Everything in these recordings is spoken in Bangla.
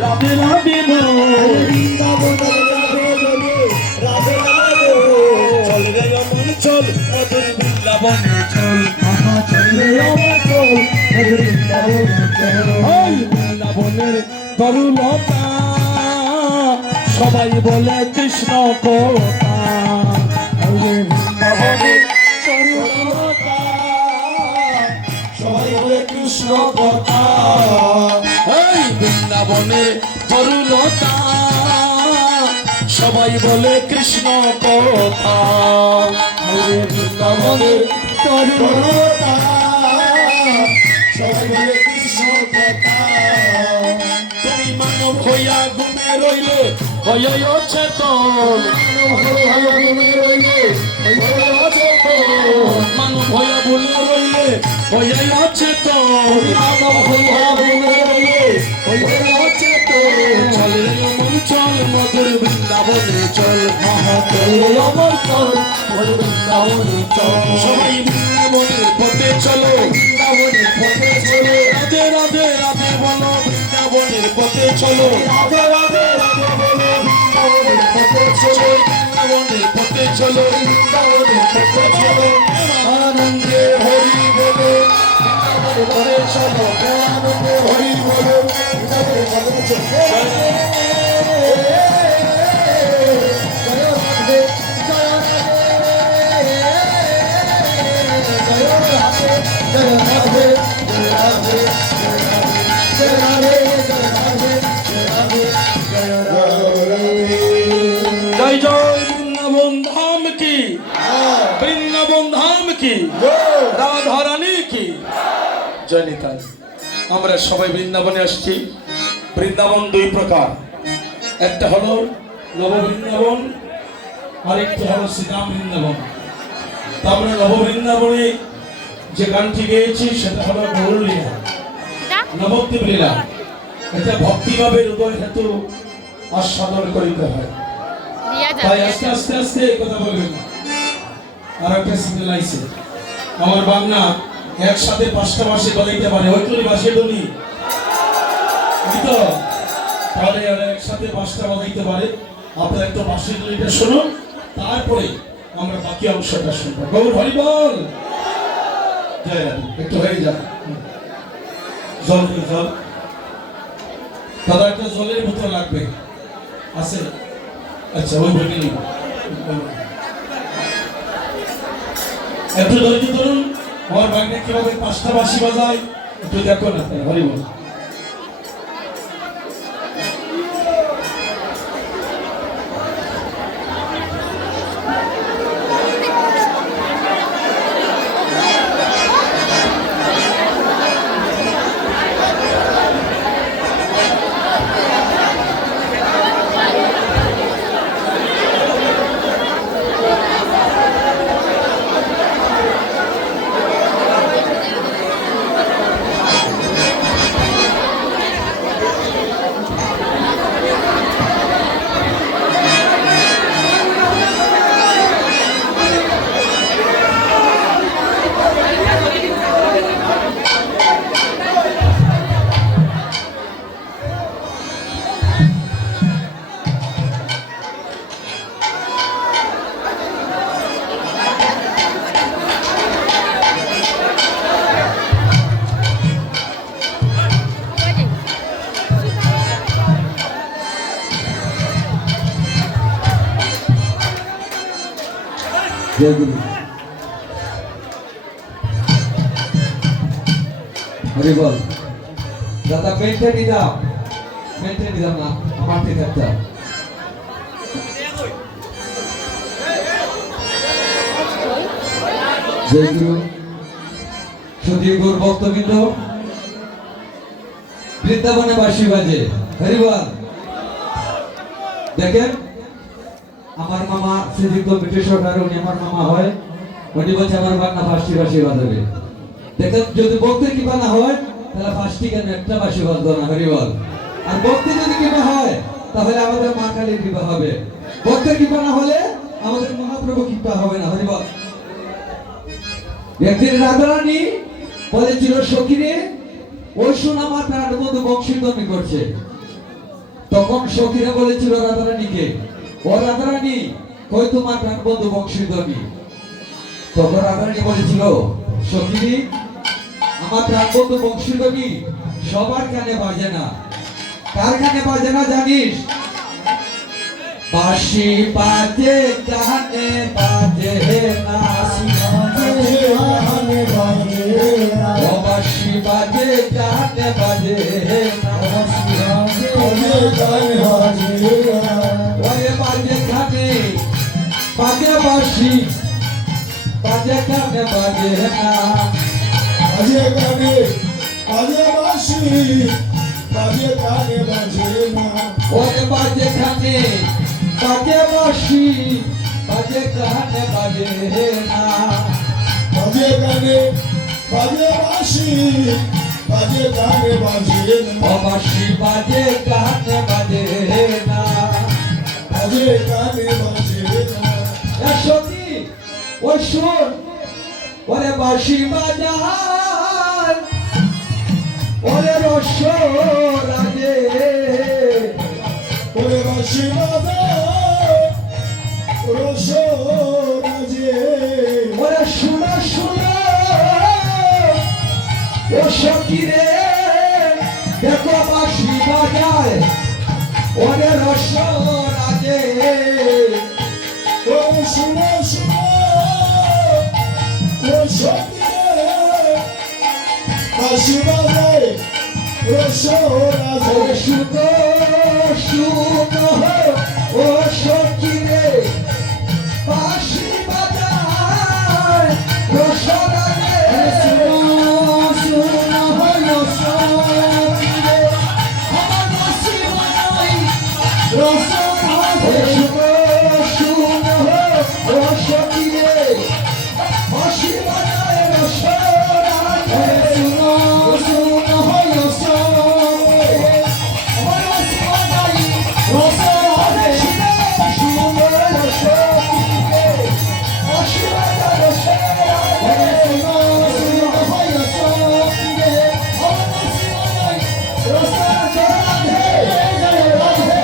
রাধে রাধে বল বৃন্দাবনে যাবে যদি রাধে রাধে চল রে অমন চল মধুর বৃন্দাবনে চল আহা চলে আমার চল বৃন্দাবনে চল ওই বৃন্দাবনের তরুলতা সবাই বলে কৃষ্ণ কথা বৃন্দাবনে তরুলতা সবাই বলে কৃষ্ণ কথা এই বৃন্দাবনের তরুলতা সবাই বলে কৃষ্ণ কথা বৃন্দাবনের তরুলতা সবাই বলে কৃষ্ণ কথা তুমি মানব হইয়া ঘুমে রইলে হয়ে অচেতন মানব হইয়া বলে রইলে হয়ে অচেতন চল রে মন চল মধুর বৃন্দাবনে চল সবাই বৃন্দাবনের পথে চলো রাধে রাধে রাধে বলো বৃন্দাবনের পথে চলো বৃন্দাবনের পথে চলো আনন্দে হরি বলো পথে চলো হরি বলো জয় জয় বৃন্দাবন ধাম কি বৃন্দাবন ধাম কি রাধা রানী কি জয় নিতাই। আমরা সবাই বৃন্দাবনে আসছি। বৃন্দাবন দুই প্রকার, একটা হলো নব বৃন্দাবন, আরেকটা হলো শ্রীরাম বৃন্দাবন। আমরা নব বৃন্দাবনে যে গানটি গেয়েছি সেটা হলো গৌরলীলা, নবদ্বীপ লীলা। এটা ভক্তিভাবের হৃদয় হেতু আস্বাদন করিতে হয়, তাই আস্তে আস্তে আস্তে এই কথা বলবেন না। আর একটা সিঙ্গেল আইছে আমার বাংলা একসাথে 5টা বাঁশি বাজাইতে পারে, ওইটুকুনি বাঁশি ধনি তো, তাহলে এরা একসাথে 5টা বাজাইতে পারে। আপনারা একটু বাঁশি ধনিটা শুনুন, তারপরে আমরা বাকি অংশটা শুনবো। গৌর হরি বল, জয় রাধে। একটু হয়ে যাক, জল জল দাদা, একটা জলের বোতল লাগবে, আছে? আচ্ছা, ওই বইটা নিব। একটু ধৈর্য ধরুন, আমার বাগনে কিভাবে 5টা বাঁশি বাজায় একটু দেখো না। হরি বল। জয় গুরু হরি বল। দাদা পেনটা নিয়ে দাও, পেনটা নিয়ে দাও না, আমার ঠিক একটা জয় গুরু। সুধীর গুরু ভক্তবৃন্দ, বৃন্দাবনে বাঁশি বাজে, হরি বল। দেখেন আমার মামা শ্রীযুক্ত ব্রিটিশ সরকার, উনি আমার মামা হয়, উনি বলছে আমার বাংলা 5টি বাঁশি বাজাবে। দেখেন যদি ভক্তের কৃপা না হয় তাহলে 5টি কেন, একটা বাঁশি বাজতো না, হরি বল। আর ভক্তের যদি কৃপা হয় তাহলে আমাদের মা কালীর কৃপা হবে, ভক্তের কৃপা না হলে আমাদের মহাপ্রভু কৃপা হবে না, হরি বল। একদিন রাধারানী বলেছিল সখীরে, ওই শোন আমার প্রাণবন্ধু বংশীধ্বনি করছে। তখন সখীরা বলেছিল রাধারানীকে, ও রাধারানী, কই তোমার প্রাণ বন্ধু বংশীধ্বনি? তখন রাধারানী বলেছিল, সখী, আমার প্রাণ বন্ধু বংশীধ্বনি সবার কানে বাজে না। কার কানে বাজে না জানিস? বাঁশি বাজে কানে বাজে না, ও বাঁশি বাজে কানে বাজে না, ওরে বাজে কানে বাজে বাঁশি, বাজে কানে বাজে না, বাজে গানে বাজে বাঁশি বাজে গানে বাজে না ওরে বাজে কানে বাজে বাঁশি, বাজে কানে বাজে না, বাজে গানে বাজে বাঁশি বাজে গানে বাজে না ও বাঁশি বাজে কানে বাজে না। বাজে গানে বাজে না সখী, ওই শোন, ওরে বাঁশি বাজার, ওরে রস রাজে, ওরে বাঁশি বাজে রস রাজে ওরে শুনো শুনো, ও সখী রে, দেখো বাঁশি বাজায়, ওরে রস রাজে, ওরে শুনো শুনো ও সখীরে বাঁশি বাজে রস রাজে ওরে শুনো শুনো, ও সখী রে, বাঁশি বাজায় রস রাজে, শুনো হলো সখী রে, আমার বাঁশি বাজায় রস রাজে, শুনো ও সখী রে, বাঁশি বাজায় রস রাজে, শুনো হলো সখী রে, আমার বাঁশি বাজায় রস রাজে, শুনো হলো সখী রে, বাঁশি বাজায় রস রাজে, শুনো হলো সখী রে, আমার বাঁশি বাজায় রস রাজে, রাধে রাধে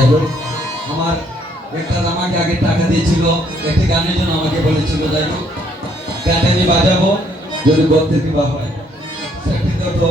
যাই হোক, আমার একটা আমাকে আগে টাকা দিয়েছিল একটি গানের জন্য, আমাকে বলেছিল যাই হোক গানটা আমি বাজাবো যদি বলতে দিবা হয়। সেটি তো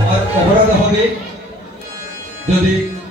আমার অপরাধ হবে যদি